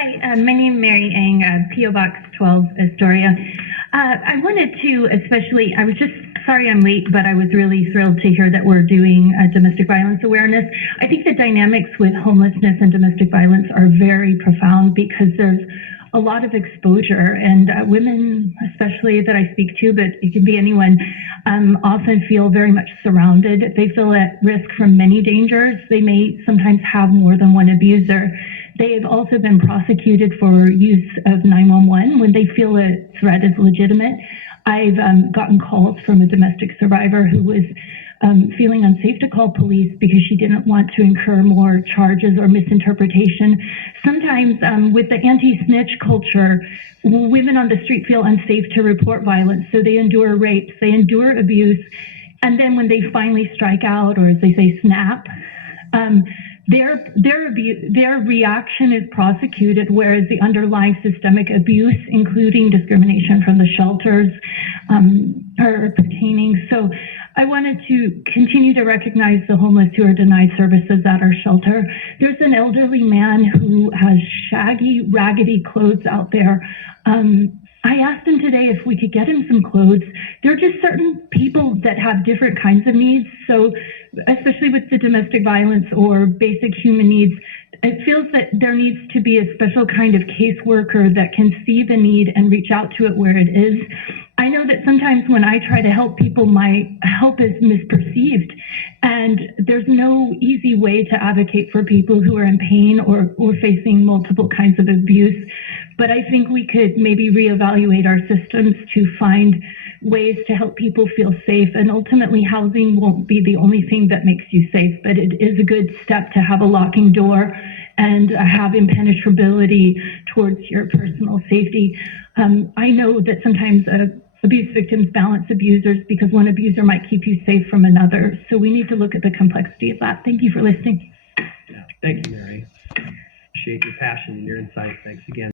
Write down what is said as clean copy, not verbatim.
Hi, my name is Mary Ang, P.O. Box 12, Astoria. I wanted to especially, I was just sorry I'm late, but I was really thrilled to hear that we're doing domestic violence awareness. I think the dynamics with homelessness and domestic violence are very profound because there's a lot of exposure, and women especially that I speak to, but it can be anyone, often feel very much surrounded. They feel at risk from many dangers. They may sometimes have more than one abuser. They've also been prosecuted for use of 911 when they feel a threat is legitimate. I've gotten calls from a domestic survivor who was feeling unsafe to call police because she didn't want to incur more charges or misinterpretation. Sometimes with the anti-snitch culture, women on the street feel unsafe to report violence, so they endure rapes, they endure abuse, and then when they finally strike out, or as they say, snap, their reaction is prosecuted, whereas the underlying systemic abuse, including discrimination from the shelters, are pertaining. So I wanted to continue to recognize the homeless who are denied services at our shelter. There's an elderly man who has shaggy, raggedy clothes out there. I asked him today if we could get him some clothes. There are just certain people that have different kinds of needs. So especially with the domestic violence or basic human needs, it feels that there needs to be a special kind of caseworker that can see the need and reach out to it where it is. I know that sometimes when I try to help people, my help is misperceived, and there's no easy way to advocate for people who are in pain or facing multiple kinds of abuse. But I think we could maybe reevaluate our systems to find ways to help people feel safe. And ultimately, housing won't be the only thing that makes you safe, but it is a good step to have a locking door and have impenetrability towards your personal safety. I know that sometimes abuse victims balance abusers because one abuser might keep you safe from another. So we need to look at the complexity of that. Thank you for listening. Yeah, thank you, Mary. Appreciate your passion and your insight. Thanks again.